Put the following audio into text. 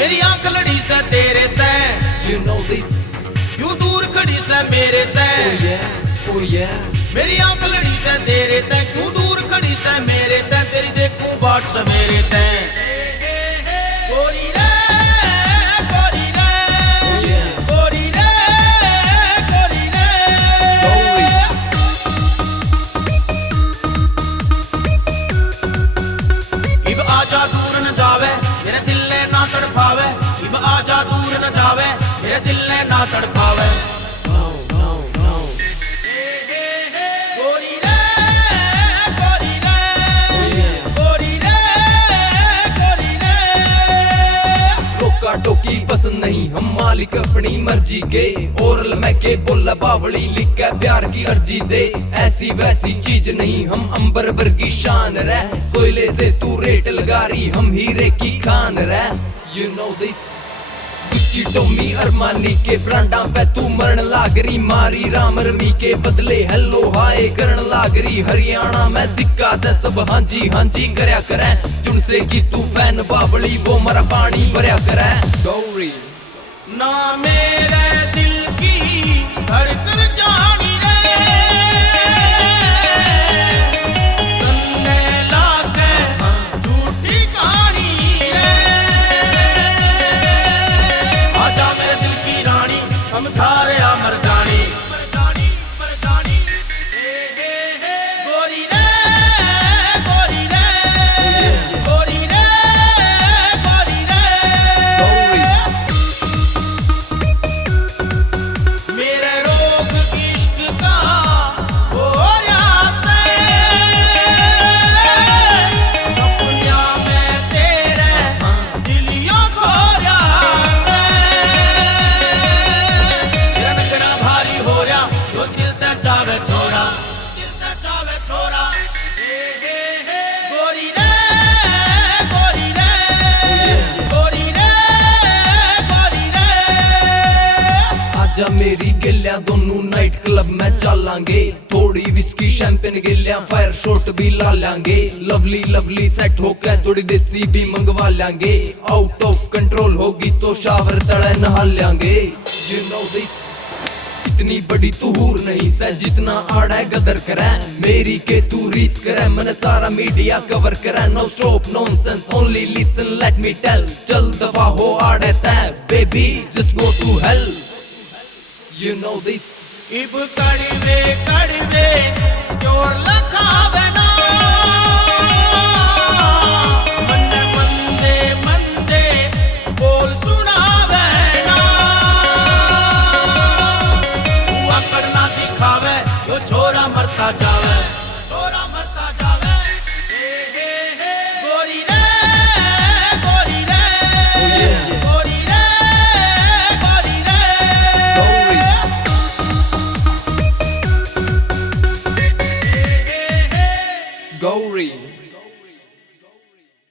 मेरी आंख लड़ी से तेरे तय, You know this, यूं दूर खड़ी से मेरे तय। oh yeah, oh yeah. मेरी आंख लड़ी से तेरे तय, क्यों दूर खड़ी से मेरे तय, तेरी देखूं बाट से मेरे तय। गोरी रे गोरी रे, Oh yeah. गोरी रे गोरी रे। इब आजा दूर न जावे मेरे दिल ने ना तड़पावे, इब आजा दूर न जावे मेरे दिल ने ना तड़पावे। No, no, no. गोरी रे गोरी रे, Oh yeah. गोरी रे गोरी रे। रोका टोकी पसंद नहीं, हम मालिक अपनी मर्जी के। ओरल मैं के बोला बावली लिख के प्यार की अर्जी दे। ऐसी वैसी चीज नहीं, हम अंबर भर की शान रह। कोयले से तू रेट लगा रही, हम हीरे की खान रह। You know this, Gucci Tommy Armani के ब्रांडा पे तू मरण लागरी। मारी राम रमी के बदले हेलो हाय करण लागरी। हरियाणा में सिक्का से सब हांजी हांजी करया करे। जुनसे की तू फैन बावली वो मरा पानी भरया करे। गौरी ना मेरे दिल की धड़कन जानी रे, तन्ने लागे झूठी कहानी रे। आजा मेरे दिल की रानी, समझा रे आ मर्दानी। मर्दानी मर्दानी, गोरी रे गोरी रे, गोरी रे गोरी रे। मेरे रोग इश्क का हो से, सपनिया में तेरे दिलियों खोया से। मेरा नगरा भारी हो रहा, जो दिल ते चावे छोरा, दिल ते चावे छोरा। गोरी रे गोरी रे, गोरी रे गोरी रे। आजा मेरी गिलिया दोनों नाइट क्लब में चलांगे। थोड़ी विस्की शैंपेन गिलिया फायर शॉट भी ला लांगे। लवली लवली सेट होकर थोड़ी देसी भी मंगवा लांगे। आउट ऑफ कंट्रोल होगी तो शावर तड़े नहा लांगे। You know this, इतनी बड़ी तू हूर नहीं सह जितना आड़ा है गदर करे। मेरी के तू रीच करे, मैंने सारा मीडिया कवर करा। No stop nonsense only listen let me tell. चल दफा हो आड़े तय baby just go to hell. You know this, इब कड़वे कड़वे जोर लखावे ना।